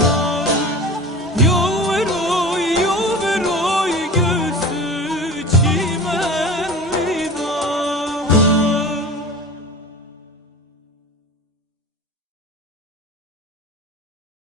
love.